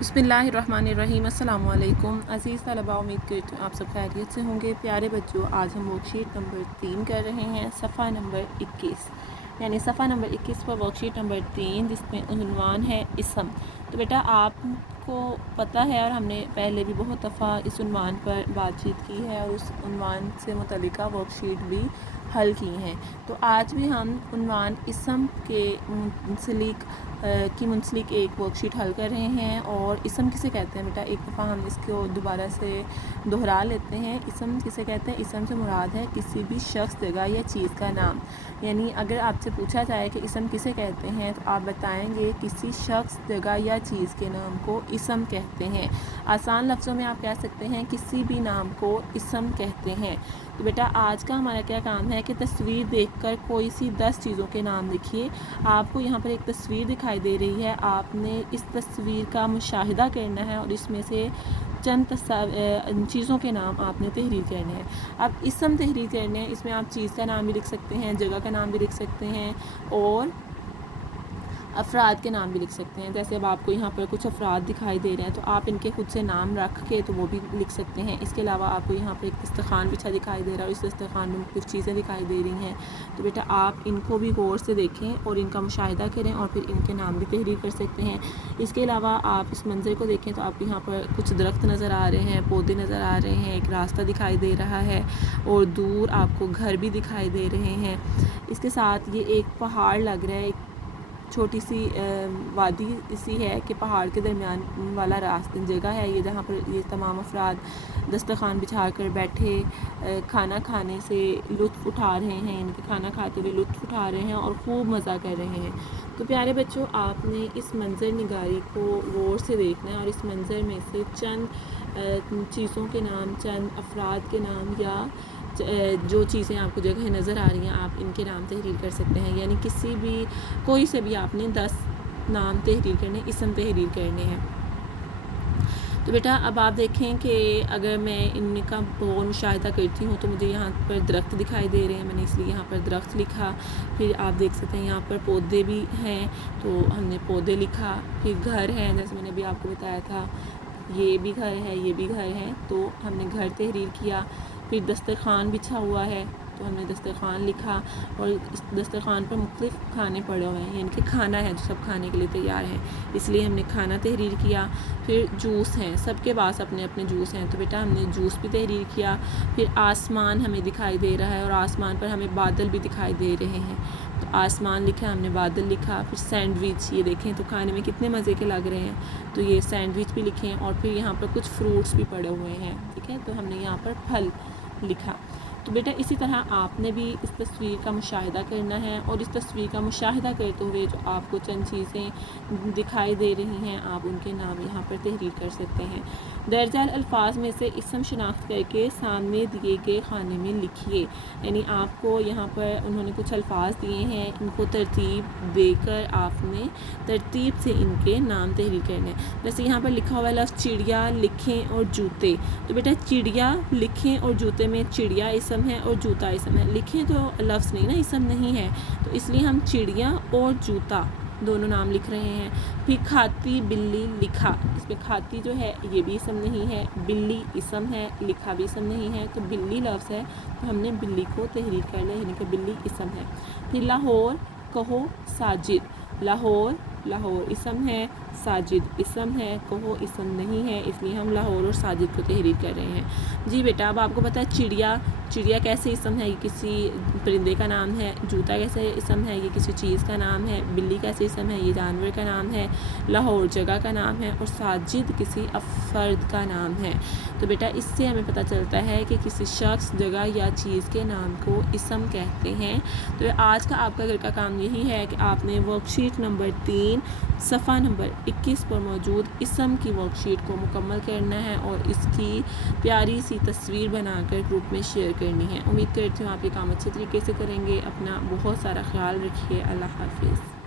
बिस्मिल्लाहिर्रहमानिर्रहीम। अस्सलाम वालेकुम अज़ीज़ तलबा, उम्मीद करती हूँ आप सब खैरियत से होंगे। प्यारे बच्चों, आज हम वर्कशीट नंबर 3 कर रहे हैं, सफ़ा नंबर 21, यानी सफ़ा नंबर 21 पर वर्कशीट नंबर 3, जिसमें उन्वान है इसम। तो बेटा आपको पता है और हमने पहले भी बहुत दफ़ा इस उन्वान पर बातचीत की है और उस उन्वान से मुतल्लिका वर्कशीट भी हल की हैं। तो आज भी हम उन्वान इसम के मुंसलिक एक वर्कशीट हल कर रहे हैं। और इसम किसे कहते हैं बेटा, एक दफ़ा हम इसको दोबारा से दोहरा लेते हैं। इसम किसे कहते हैं? इसम से मुराद है किसी भी शख्स, जगह या चीज़ का नाम। यानी अगर आपसे पूछा जाए कि इसम किसे कहते हैं, तो आप बताएंगे किसी शख्स, जगह या चीज़ के नाम को इसम कहते हैं। आसान लफ्ज़ों में आप कह सकते हैं किसी भी नाम को इसम कहते हैं। तो बेटा आज का हमारा क्या काम है कि तस्वीर देखकर कोई सी 10 चीज़ों के नाम लिखिए। आपको यहाँ पर एक तस्वीर दिखाई दे रही है, आपने इस तस्वीर का मुशाहिदा करना है और इसमें से चंद चीज़ों के नाम आपने तहरीर करने हैं। अब इसम तहरीर करने हैं, इसमें आप चीज़ का नाम भी लिख सकते हैं, जगह का नाम भी लिख सकते हैं और अफराद के नाम भी लिख सकते हैं। जैसे अब आपको यहाँ पर कुछ अफराद दिखाई दे रहे हैं, तो आप इनके खुद से नाम रख के तो वो भी लिख सकते हैं। इसके अलावा आपको यहाँ पर एक दस्तरखान बिछा दिखाई दे रहा है और इस दस्तरखान में कुछ चीज़ें दिखाई दे रही हैं। तो बेटा आप इनको भी गौर से देखें और इनका मुशाहिदा करें और फिर इनके नाम भी तहरीर कर सकते हैं। इसके अलावा आप इस मंज़र को देखें तो आपको यहाँ पर कुछ दरख्त नज़र आ रहे हैं, पौधे नज़र आ रहे हैं, एक रास्ता दिखाई दे रहा है और दूर आपको घर भी दिखाई दे रहे हैं। इसके साथ ये एक पहाड़ लग रहा है, छोटी सी वादी इसी है कि पहाड़ के दरमियान वाला रास्ता जगह है ये, जहाँ पर ये तमाम अफराद दस्तरखान बिछा कर बैठे खाना खाने से लुत्फ़ उठा रहे हैं, इनके खाना खाते हुए लुत्फ़ उठा रहे हैं और खूब मज़ा कर रहे हैं। तो प्यारे बच्चों, आपने इस मंज़र निगारी को गौर से देखना है और इस मंज़र में से चंद चीज़ों के नाम, चंद अफराद के नाम या जो चीज़ें आपको जगह नज़र आ रही हैं, आप इनके नाम तहरीर कर सकते हैं। यानी किसी भी कोई से भी आपने 10 नाम तहरीर करने, इसम तहरीर करने हैं। तो बेटा अब आप देखें कि अगर मैं इनका बहुत मुशाहिदा करती हूँ तो मुझे यहाँ पर दरख्त दिखाई दे रहे हैं, मैंने इसलिए यहाँ पर दरख्त लिखा। फिर आप देख सकते हैं यहाँ पर पौधे भी हैं तो हमने पौधे लिखा। फिर घर है, जैसे मैंने अभी आपको बताया था, ये भी घर है, ये भी घर है, तो हमने घर तहरीर किया। फिर दस्तरखान बिछा हुआ है तो हमने दस्तरखान लिखा और इस दस्तरखान पर मुख्तलिफ़ खाने पड़े हुए हैं, यानी कि खाना है जो सब खाने के लिए तैयार है, इसलिए हमने खाना तहरीर किया। फिर जूस हैं, सबके पास अपने अपने जूस हैं, तो बेटा हमने जूस भी तहरीर किया। फिर आसमान हमें दिखाई दे रहा है और आसमान पर हमें बादल भी दिखाई दे रहे हैं, तो आसमान लिखा, हमने बादल लिखा। फिर सैंडविच, ये देखें तो खाने में कितने मज़े के लग रहे हैं, तो ये सैंडविच भी लिखें। और फिर यहाँ पर कुछ फ्रूट्स भी पड़े हुए हैं, ठीक है, तो हमने यहाँ पर फल लिखा। तो बेटा इसी तरह आपने भी इस तस्वीर का मुशाहिदा करना है और इस तस्वीर का मुशाहिदा करते हुए जो आपको चंद चीज़ें दिखाई दे रही हैं, आप उनके नाम यहाँ पर तहरीर कर सकते हैं। दर्जा अल्फाज में से इसम शनाख्त करके सामने दिए गए खाने में लिखिए। यानी आपको यहाँ पर उन्होंने कुछ अल्फाज दिए हैं, इनको तरतीब देकर आपने तरतीब से इनके नाम तहरीर करने। जैसे यहाँ पर लिखा हुआ लफ्ज़ चिड़िया लिखें और जूते, तो बेटा चिड़िया लिखें और जूते में चिड़िया इसम है और जूता इसम है। लिखें तो लफ्ज़ नहीं ना, इसम नहीं है, तो इसलिए हम चिड़िया और जूता दोनों नाम लिख रहे हैं। फिर खाती बिल्ली लिखा, इसमें खाती जो है ये भी इसम नहीं है, बिल्ली इसम है, लिखा भी इसम नहीं है, तो बिल्ली लफ्ज़ है तो हमने बिल्ली को तहरीर कर लिया, यानी कि बिल्ली इसम है। फिर लाहौर कहो साजिद, लाहौर लाहौर इसम है, साजिद इसम है, कहो इसम नहीं है, इसलिए हम लाहौर और साजिद को तहरीर कर रहे हैं। जी बेटा अब आपको पता है चिड़िया, चिड़िया कैसे इसम है, ये किसी परिंदे का नाम है। जूता कैसे इसम है, ये किसी चीज़ का नाम है। बिल्ली कैसे इसम है, ये जानवर का नाम है। लाहौर जगह का नाम है और साजिद किसी फर्द का नाम है। तो बेटा इससे हमें पता चलता है कि किसी शख्स, जगह या चीज़ के नाम को इसम कहते हैं। तो आज का आपका घर का काम यही है कि आपने वर्कशीट नंबर 3 सफ़ा नंबर 21 पर मौजूद इसम की वर्कशीट को मुकम्मल करना है और इसकी प्यारी सी तस्वीर बनाकर ग्रुप में शेयर करनी है। उम्मीद करती हूँ आप ये काम अच्छे तरीके से करेंगे। अपना बहुत सारा ख्याल रखिए। अल्लाह हाफ़िज़।